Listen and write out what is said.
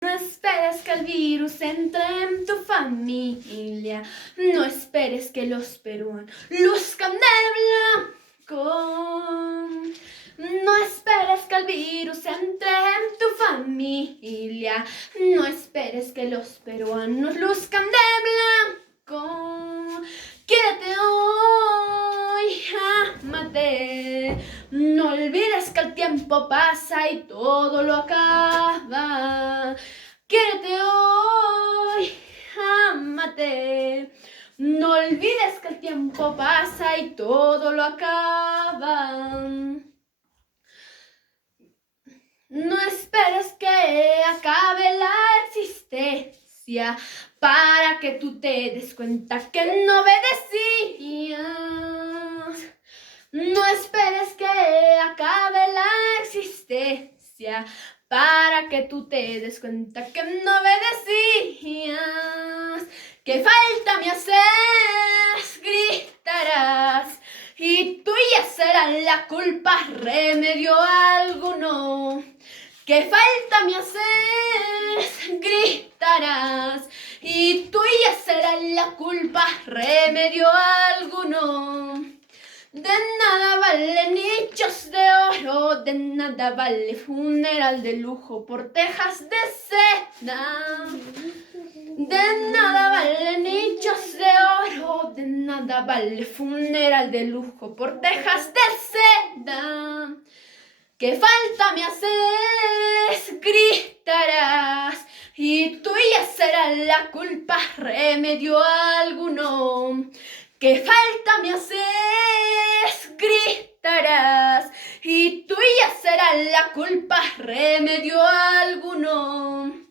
No esperes que el virus entre en tu familia. No esperes que los peruanos luzcan de blanco. No esperes que el virus entre en tu familia. No esperes que los peruanos luzcan de blanco. Quédate hoy, ámate. No olvides que el tiempo pasa y todo lo acaba. Quédate hoy, ámate. No olvides que el tiempo pasa y todo lo acaba. No esperes que acabe la existencia para que tú te des cuenta que no obedecías. No esperes que acabe la existencia para que tú te des cuenta que no obedecías. ¿Qué falta me haces? Gritarás y tuya será la culpa, remedio alguno. ¿Qué falta me haces? Gritarás y tuya será la culpa, remedio alguno. De nada vale nichos de oro, de nada vale funeral de lujo por tejas de seda. De nada vale nichos de oro, de nada vale funeral de lujo por tejas de seda. ¿Qué falta me haces? Gritarás y tuya será la culpa, remedio alguno. ¿Qué falta me haces? Gritarás y tuya será la culpa, remedio alguno.